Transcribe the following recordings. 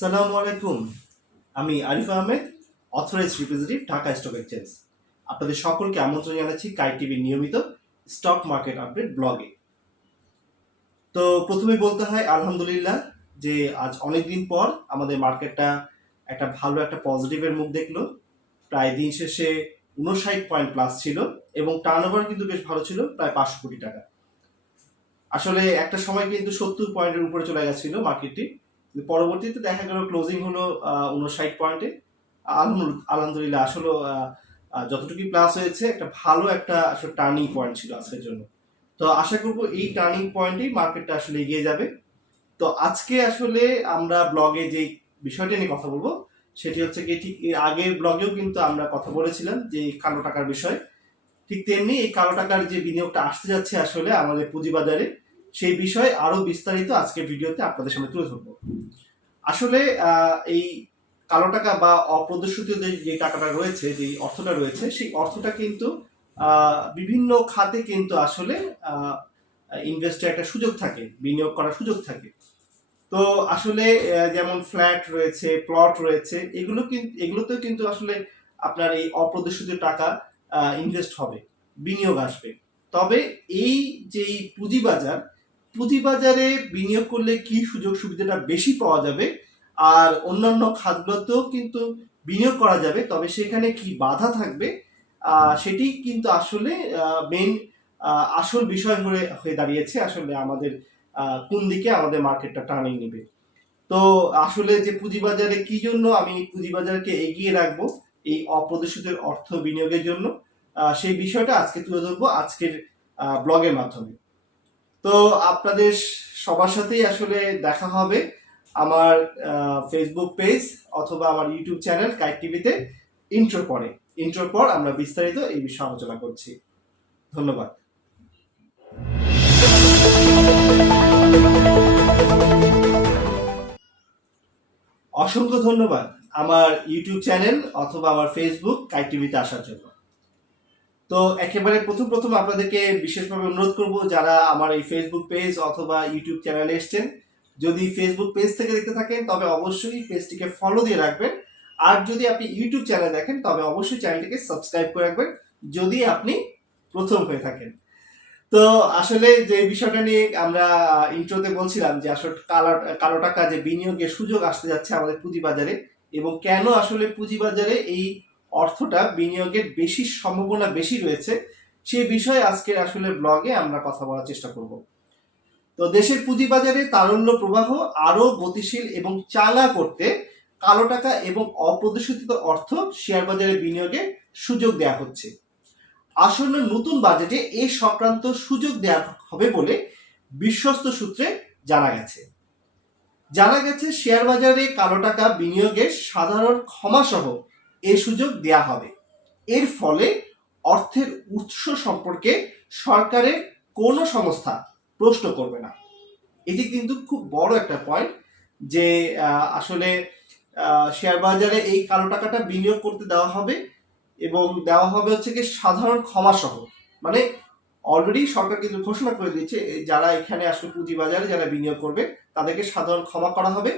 আসসালামু আলাইকুম। আমি Arif Ahmed, authorised representative, Dhaka stock exchange. আপনাদের সকলকে আমন্ত্রণ জানাচ্ছি কাই টিভির নিয়মিত স্টক মার্কেট আপডেট ব্লগে। তো প্রথমে বলতে হয় আলহামদুলিল্লাহ যে আজ অনেকদিন পর আমাদের মার্কেটটা একটা ভালো একটা পজিটিভের মুখ দেখলো। প্রায় দিন শেষে 59 পয়েন্ট প্লাস ছিল এবং টার্নওভার কিন্তু বেশ ভালো ছিল, প্রায় 500 কোটি টাকা। আসলে একটা সময় কিন্তু 70 পয়েন্টের উপরে চলে গেছিল মার্কেটটি, পরবর্তীতে দেখা গেল ক্লোজিং হলো 59 পয়েন্টে। আলহামদুলিল্লাহ আসলে যতটুকু প্লাস হয়েছে একটা ভালো একটা আসলে টার্নিং পয়েন্ট ছিল আজকের জন্য। তো আশা করব এই টার্নিং পয়েন্টেই মার্কেটটা আসলে এগিয়ে যাবে। তো আজকে আসলে আমরা ব্লগে যে বিষয়টা নিয়ে কথা বলবো সেটি হচ্ছে কি, ঠিক এর আগের ব্লগেও কিন্তু আমরা কথা বলেছিলাম যে কালো টাকার বিষয়। ঠিক তেমনি এই কালো টাকার যে বিনিয়োগটা আসতে যাচ্ছে আসলে আমাদের পুঁজিবাজারে, সেই বিষয়ে আরো বিস্তারিত আজকের ভিডিওতে আপনাদের সামনে তুলে ধরবো। আসলে এই কালো টাকা বা অপ্রদর্শিত যে টাকাটা রয়েছে, যে অর্থটা রয়েছে, সেই অর্থটা কিন্তু বিভিন্ন খাতে কিন্তু আসলে ইনভেস্টের একটা সুযোগ থাকে, বিনিয়োগ করার সুযোগ থাকে। তো আসলে যেমন ফ্ল্যাট রয়েছে, প্লট রয়েছে, এগুলোতেও কিন্তু আসলে আপনার এই অপ্রদর্শিত টাকা ইনভেস্ট হবে, বিনিয়োগ আসবে। তবে এই যে পুঁজিবাজারে বিনিয়োগ করলে কি সুযোগ সুবিধাটা বেশি পাওয়া যাবে, আর অন্যান্য খাতগুলোতেও কিন্তু বিনিয়োগ করা যাবে, তবে সেখানে কি বাধা থাকবে, সেটি কিন্তু আসলে মেইন আসল বিষয় হয়ে দাঁড়িয়েছে আসলে আমাদের কোন দিকে আমাদের মার্কেটটা টার্নিং নেবে। তো আসলে যে পুঁজিবাজারে কি জন্য আমি পুঁজিবাজারকে এগিয়ে রাখবো এই অপ্রদর্শিত অর্থ বিনিয়োগের জন্য, সেই বিষয়টা আজকে তুলে ধরবো আজকের ব্লগের মাধ্যমে। তো আপনাদের সবার সাথেই আসলে দেখা হবে আমার ফেসবুক পেজ অথবা আমার ইউটিউব চ্যানেল কাইট টিভিতে ইন্ট্রোর পর আমরা বিস্তারিত এই বিষয়ে আলোচনা করছি। ধন্যবাদ। অসংখ্য ধন্যবাদ আমার ইউটিউব চ্যানেল অথবা আমার ফেসবুক কাইট টিভিতে আসার জন্য। তো একেবারে প্রথম আপনাদেরকে বিশেষভাবে অনুরোধ করব, যারা আমার এই ফেসবুক পেজ অথবা ইউটিউব চ্যানেলে এসছেন, যদি ফেসবুক পেজ থেকে দেখতে থাকেন তবে অবশ্যই পেজটিকে ফলো দিয়ে রাখবেন, আর যদি আপনি ইউটিউব চ্যানেল দেখেন তবে অবশ্যই চ্যানেলটিকে সাবস্ক্রাইব করে রাখবেন যদি আপনি প্রথম হয়ে থাকেন। তো আসলে যে বিষয়টা নিয়ে আমরা ইন্ট্রোতে বলছিলাম যে আসলে কালো টাকা যে বিনিয়োগের সুযোগ আসতে যাচ্ছে আমাদের পুঁজিবাজারে, এবং কেন আসলে পুঁজিবাজারে এই অর্থটা বিনিয়োগের বেশি সম্ভাবনা বেশি রয়েছে, সেই বিষয়ে আজকে আসলে ব্লগে আমরা কথা বলার চেষ্টা করব। তো দেশের পুঁজিবাজারে তারল্য প্রবাহ আরো গতিশীল এবং চাঙা করতে কালো টাকা এবং অপ্রদর্শিত অর্থ শেয়ার বাজারে বিনিয়োগের সুযোগ দেওয়া হচ্ছে। আসন্ন নতুন বাজেটে এই সংক্রান্ত সুযোগ দেওয়া হবে বলে বিশ্বস্ত সূত্রে জানা গেছে শেয়ার বাজারে কালো টাকা বিনিয়োগের সাধারণ ক্ষমাসহ এই সুযোগ দেয়া হবে। এর ফলে অর্থের উৎস সম্পর্কে সরকারের কোনো সংস্থা প্রশ্ন করবে না। এটি কিন্তু খুব বড় একটা পয়েন্ট যে আসলে শেয়ার বাজারে এই কালো টাকাটা বিনিয়োগ করতে দেওয়া হবে, এবং দেওয়া হবে হচ্ছে কি সাধারণ ক্ষমাসহ। মানে অলরেডি সরকার কিন্তু ঘোষণা করে দিয়েছে যারা এখানে আসলে পুঁজিবাজারে যারা বিনিয়োগ করবে তাদেরকে সাধারণ ক্ষমা করা হবে,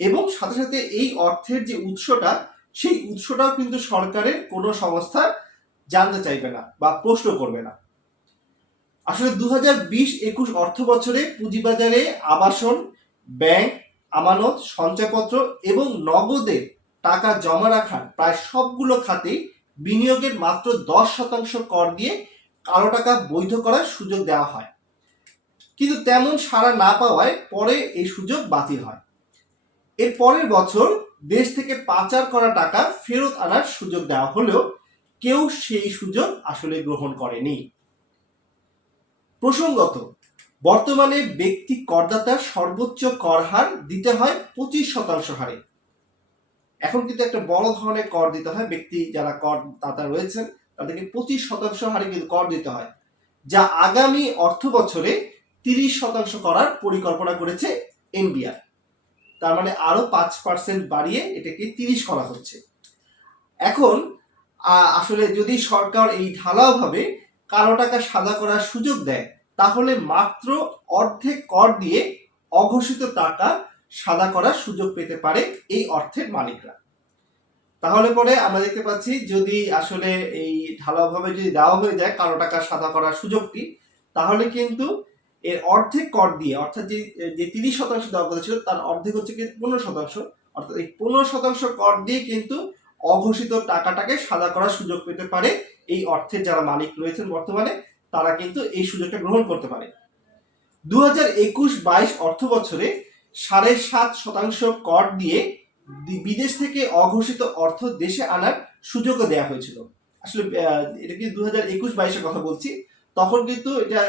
এবং সাথে সাথে এই অর্থের যে উৎসটা, সেই উৎসটাও কিন্তু সরকারের কোনো সংস্থা জানতে চাইবে না বা প্রশ্ন করবে না। আসলে 2020-21 অর্থ বছরে পুঁজিবাজারে আবাসন, ব্যাংক, আমানত, সঞ্চয়পত্র এবং নগদে টাকা জমা রাখার প্রায় সবগুলো খাতেই বিনিয়োগের মাত্র 10% কর দিয়ে কালো টাকা বৈধ করার সুযোগ দেওয়া হয়, কিন্তু তেমন সাড়া না পাওয়ায় পরে এই সুযোগ বাতিল হয়। এর পরের বছর দেশ থেকে পাচার করা টাকা ফেরত আনার সুযোগ দেওয়া হলেও কেউ সেই সুযোগ আসলে গ্রহণ করেনি। প্রসঙ্গত, বর্তমানে ব্যক্তি করদাতার সর্বোচ্চ কর হার দিতে হয় 25% হারে। এখন কিন্তু একটা বড় ধরনের কর দিতে হয়, ব্যক্তি যারা করদাতা রয়েছেন তাদেরকে 25% হারে কিন্তু কর দিতে হয়, যা আগামী অর্থ বছরে 30% করার পরিকল্পনা করেছে এনবিআর। তার মানে আরো 5% বাড়িয়ে এটাকে 30 করা হচ্ছে। এখন আসলে যদি সরকার এই ঢালাওভাবে কালো টাকা সাদা করার সুযোগ দেয়, তাহলে মাত্র অর্ধেক কর দিয়ে অঘোষিত টাকা সাদা করার সুযোগ পেতে পারে এই অর্থের মালিকরা। তাহলে পরে আমরা দেখতে পাচ্ছি যদি আসলে এই ঢালাওভাবে যদি দেওয়া হয়ে যায় কালো টাকা সাদা করার সুযোগটি, তাহলে কিন্তু এর অর্ধেক কর দিয়ে, অর্থাৎ যে 30% দেওয়ার কথা ছিল তার অর্ধেক হচ্ছে কি 15%, অর্থাৎ এই 15% কর দিয়ে কিন্তু অঘোষিত টাকাটাকে সাদা করার সুযোগ পেতে পারে এই অর্থের যারা মালিক রয়েছেন বর্তমানে, তারা কিন্তু এই সুযোগটা গ্রহণ করতে পারে। 2021-22 অর্থ বছরে 7.5% কর দিয়ে বিদেশ থেকে অঘোষিত অর্থ দেশে আনার সুযোগও দেওয়া হয়েছিল। আসলে এটা কি 2021-22-এর কথা বলছি, তখন কিন্তু এটা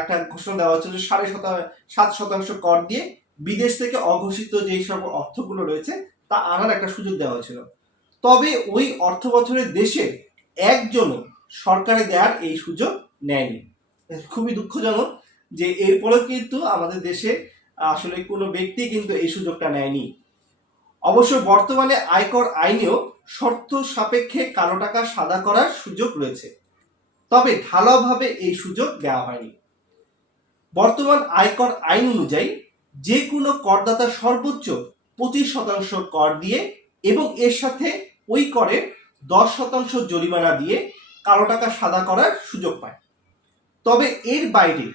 একটা ঘোষণা দেওয়া হচ্ছিল যে 7.5% কর দিয়ে বিদেশ থেকে অঘোষিত যেই সব অর্থগুলো রয়েছে তা আনার একটা সুযোগ দেওয়া হয়েছিল। তবে ওই অর্থ বছরের দেশে একজনও সরকারে দেওয়ার এই সুযোগ নেয়নি। খুবই দুঃখজনক যে এরপরেও কিন্তু আমাদের দেশে আসলে কোনো ব্যক্তি কিন্তু এই সুযোগটা নেয়নি। অবশ্য বর্তমানে আয়কর আইনেও শর্ত সাপেক্ষে কালো টাকা সাদা করার সুযোগ রয়েছে, তবে ঢালাওভাবে এই সুযোগ দেওয়া হয়নি। বর্তমান আয়কর আইন অনুযায়ী যে কোনো করদাতা সর্বোচ্চ 25% কর দিয়ে এবং এর সাথে ওই করের 10% জরিমানা দিয়ে কালো টাকা সাদা করার সুযোগ পায়। তবে এর বাইরে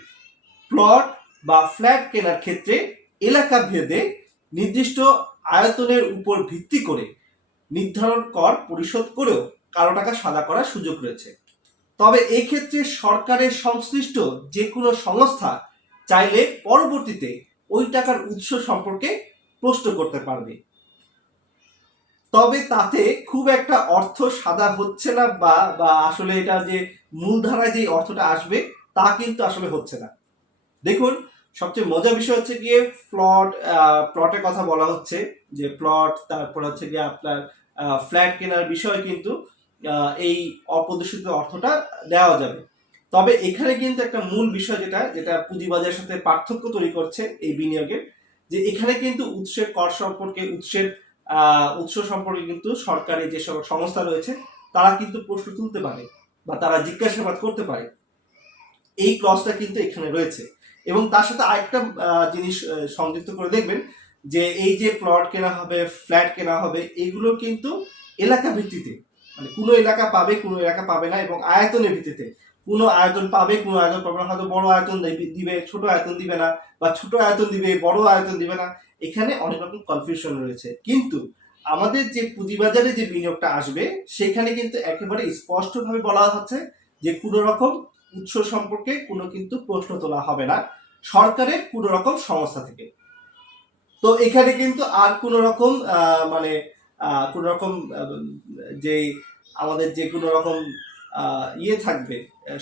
প্লট বা ফ্ল্যাট কেনার ক্ষেত্রে এলাকা ভেদে নির্দিষ্ট আয়তনের উপর ভিত্তি করে নির্ধারণ কর পরিশোধ করেও কালো টাকা সাদা করার সুযোগ রয়েছে। তবে এই ক্ষেত্রে সরকারের সংশ্লিষ্ট যে কোনো সংস্থা চাইলে পরবর্তীতে ওই টাকার উৎস সম্পর্কে প্রশ্ন করতে পারবে। তবে তাতে খুব একটা অর্থ সাদা হচ্ছে না, বা আসলে এটা যে মূলধারায় যে অর্থটা আসবে তা কিন্তু আসলে হচ্ছে না। দেখুন, সবচেয়ে মজার বিষয় হচ্ছে গিয়ে প্লটের কথা বলা হচ্ছে যে প্লট, তারপর হচ্ছে গিয়ে আপনার ফ্ল্যাট কেনার বিষয় কিন্তু এই অপ্রদর্শিত অর্থটা দেওয়া যাবে। তবে এখানে কিন্তু একটা মূল বিষয় যেটা পুঁজিবাজারের সাথে পার্থক্য তৈরি করছে এই বিনিয়োগের, যে এখানে কিন্তু উৎসের কর সম্পর্কে, উৎস সম্পর্কে কিন্তু সরকারি যে সব সংস্থা রয়েছে তারা কিন্তু প্রশ্ন তুলতে পারে বা তারা জিজ্ঞাসাবাদ করতে পারে। এই ক্লজটা কিন্তু এখানে রয়েছে। এবং তার সাথে আরেকটা জিনিস সংযুক্ত করে দেখবেন যে এই যে প্লট কেনা হবে, ফ্ল্যাট কেনা হবে, এগুলো কিন্তু এলাকা ভিত্তিতে, মানে কোনো এলাকা পাবে, কোনো এলাকা পাবে না, এবং আয়তনের ভিত্তিতে কোনো আয়তন পাবে, কোনো আয়তন পাবে না। হয়তো বড় আয়তন দিবে, ছোট আয়তন দিবে না, বা ছোট আয়তন দিবে, বড় আয়তন দিবে না। এখানে অনেক রকম কনফিউশন রয়েছে। কিন্তু আমাদের যে পুঁজিবাজারে যে বিনিয়োগটা আসবে সেখানে কিন্তু একেবারে স্পষ্টভাবে বলা হচ্ছে যে কোনো রকম উৎস সম্পর্কে কোনো কিন্তু প্রশ্ন তোলা হবে না সরকারের কোনো রকম সংস্থা থেকে। তো এখানে কিন্তু আর কোনো রকম মানে কোনো রকম যে আমাদের যে কোনো রকম থাকবে,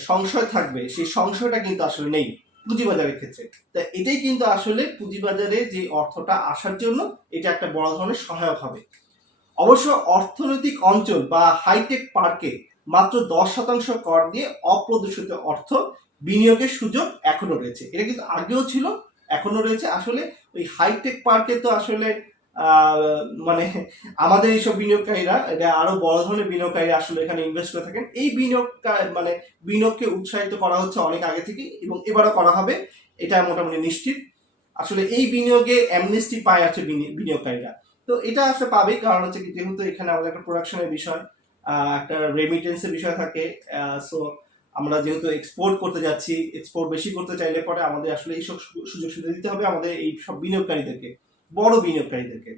সংশয় থাকবে, সেই সংশয়টা কিন্তু আসলে নেই পুঁজিবাজারের ক্ষেত্রে। তা এটাই কিন্তু আসলে পুঁজিবাজারে যে অর্থটা আসার জন্য এটা একটা বড় ধরনের সহায়ক হবে। অবশ্য অর্থনৈতিক অঞ্চল বা হাইটেক পার্কে মাত্র 10% কর দিয়ে অপ্রদর্শিত অর্থ বিনিয়োগের সুযোগ এখনো রয়েছে। এটা কিন্তু আগেও ছিল, এখনো রয়েছে। আসলে ওই হাইটেক পার্কে তো আসলে মানে আমাদের এইসব বিনিয়োগকারীরা, এটা আরো বড় ধরনের বিনিয়োগকারীরা আসলে এখানে ইনভেস্ট করে থাকেন। এই বিনিয়োগকে উৎসাহিত করা হচ্ছে অনেক আগে থেকে, এবং এবারও করা হবে, এটা মোটামুটি নিশ্চিত। আসলে এই বিনিয়োগে অ্যামনেস্টি পায় আছে বিনিয়োগকারীরা। তো এটা আসলে পাবেই, কারণ হচ্ছে কি যেহেতু এখানে আমাদের একটা প্রোডাকশনের বিষয়, একটা রেমিটেন্সের বিষয় থাকে। সো আমরা যেহেতু এক্সপোর্ট করতে যাচ্ছি, এক্সপোর্ট বেশি করতে চাইলে পরে আমাদের আসলে এইসব সুযোগ সুবিধা দিতে হবে আমাদের এই সব বিনিয়োগকারীদেরকে, বড় বিনিয়োগকারীদেরকে।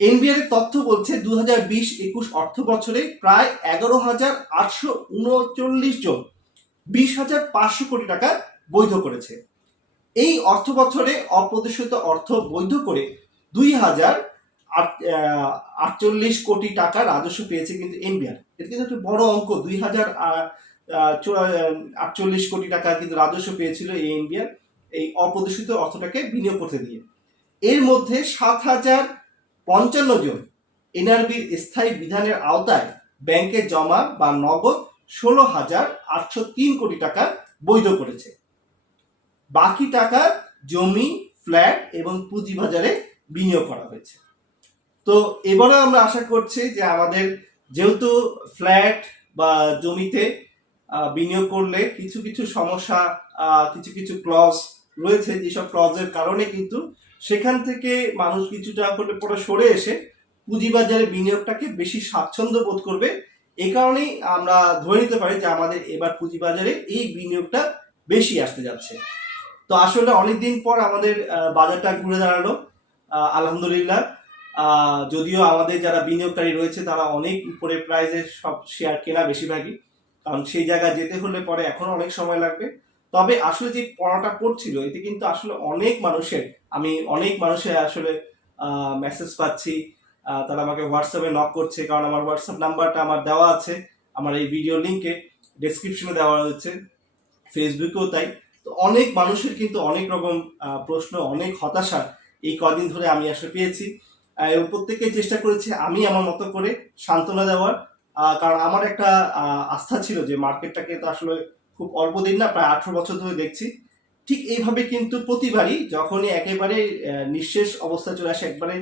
এনবিআর এর তথ্য বলছে 2020-21 অর্থ বছরে প্রায় 11,839 জন 20,500 কোটি টাকা বৈধ করেছে। এই অর্থ বছরে অপ্রদর্শিত অর্থ বৈধ করে 2,048 কোটি টাকা রাজস্ব পেয়েছে কিন্তু এনবিআর। এটা কিন্তু একটা বড় অঙ্ক, 2,048 কোটি টাকা কিন্তু রাজস্ব পেয়েছিল এই এনবিআর এই অপ্রদর্শিত অর্থটাকে বিনিয়োগ করতে দিয়ে। এর মধ্যে 7,055 জন এনআরবির স্থায়ী বিধানের আওতায় ব্যাংকে জমা বা নগদ 16,803 কোটি টাকা বৈধ করেছে। বাকি টাকা জমি, ফ্ল্যাট এবং পুঁজিবাজারে বিনিয়োগ করা হয়েছে। তো এবারে আমরা আশা করছি যে আমাদের যেহেতু ফ্ল্যাট বা জমিতে বিনিয়োগ করলে কিছু কিছু সমস্যা, কিছু কিছু ক্লজ রয়েছে, যেসব ক্লজের কারণে কিন্তু সেখান থেকে মানুষ কিছুটা হলে পরে সরে এসে পুঁজিবাজারে বিনিয়োগটাকে বেশি স্বাচ্ছন্দ্য বোধ করবে। এই কারণেই আমরা ধরে নিতে পারি যে আমাদের এবার পুঁজিবাজারে এই বিনিয়োগটা বেশি আসতে যাচ্ছে। তো আসলে অনেকদিন পর আমাদের বাজারটা ঘুরে দাঁড়ালো, আলহামদুলিল্লাহ। যদিও আমাদের যারা বিনিয়োগকারী রয়েছে তারা অনেক উপরে প্রাইজে সব শেয়ার কেনা বেশিরভাগই, কারণ সেই জায়গায় যেতে হলে পরে এখনো অনেক সময় লাগবে। তবে আসলে যে পড়াটা পড়ছিল এতে কিন্তু আসলে আমি অনেক মানুষের আসলে মেসেজ পাচ্ছি, তারা আমাকে হোয়াটসঅ্যাপে নক করছে, কারণ আমার হোয়াটসঅ্যাপ নাম্বারটা আমার দেওয়া আছে আমার এই ভিডিও লিঙ্কে, ডেসক্রিপশনে দেওয়া হচ্ছে, ফেসবুকেও তাই। তো অনেক মানুষের কিন্তু অনেক রকম প্রশ্ন, অনেক হতাশা এই কদিন ধরে আমি আসলে পেয়েছি, এবং প্রত্যেককে চেষ্টা করেছি আমি আমার মতো করে সান্ত্বনা দেওয়ার। কারণ আমার একটা আস্থা ছিল যে মার্কেটটাকে তো আসলে খুব অল্প দিন না, প্রায় 18 বছর ধরে দেখছি। ঠিক এইভাবে কিন্তু প্রতিবারই যখনই একেবারে নিঃশেষ অবস্থায় চলে আসে, একবারে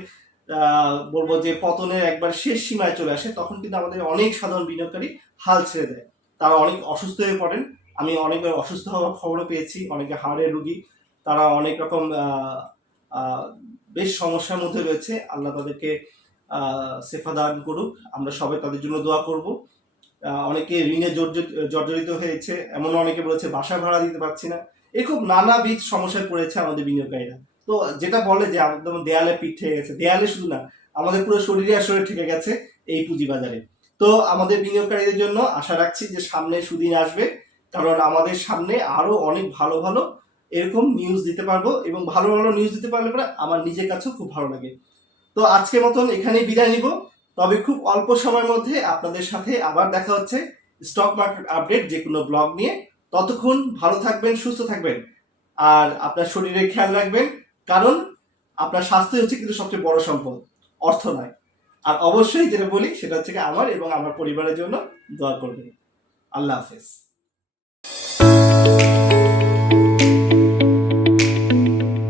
বলবো যে পতনের একবার শেষ সীমায় চলে আসে, তখন কিন্তু আমাদের অনেক সাধারণ বিনিয়োগকারী হাল ছেড়ে দেয়, তারা অনেক অসুস্থ হয়ে পড়েন। আমি অনেকবার অসুস্থ হওয়ার খবরও পেয়েছি, অনেকে হাড়ের রুগী, তারা অনেক রকম বেশ সমস্যার মধ্যে রয়েছে। আল্লাহ তাদেরকে শেফা দান করুক, আমরা সবাই তাদের জন্য দোয়া করব। অনেকে ঋণে জর্জরিত হয়েছে, এমন অনেকে বলেছে বাসা ভাড়া দিতে পারছি না, এরকম নানাবিধ সমস্যায় পড়েছে আমাদের বিনিয়োগকারীরা। তো যেটা বলে যে একদম দেয়ালে পিঠ ঠেকে গেছে, দেয়ালে শুধু না, আমাদের পুরো শরীরে আসলে ঠেকে গেছে এই পুঁজিবাজারে। তো আমাদের বিনিয়োগকারীদের জন্য আশা রাখছি যে সামনে সুদিন আসবে, কারণ আমাদের সামনে আরো অনেক ভালো ভালো এরকম নিউজ দিতে পারবো, এবং ভালো ভালো নিউজ দিতে পারলে পরে আমার নিজের কাছেও খুব ভালো লাগে। তো আজকের মতন এখানেই বিদায় নিব, তবে খুব অল্প সময়ের মধ্যে আপনাদের সাথে আবার দেখা হচ্ছে স্টক মার্কেট আপডেট যে কোনো ব্লগ নিয়ে। ততক্ষণ ভালো থাকবেন, সুস্থ থাকবেন, আর আপনার শরীরের খেয়াল রাখবেন, কারণ আপনার স্বাস্থ্য হচ্ছে কিন্তু সবচেয়ে বড় সম্পদ, অর্থ নয়। আর অবশ্যই যেটা বলি সেটা হচ্ছে আমার এবং আমার পরিবারের জন্য দোয়া করবেন। আল্লাহ হাফেজ।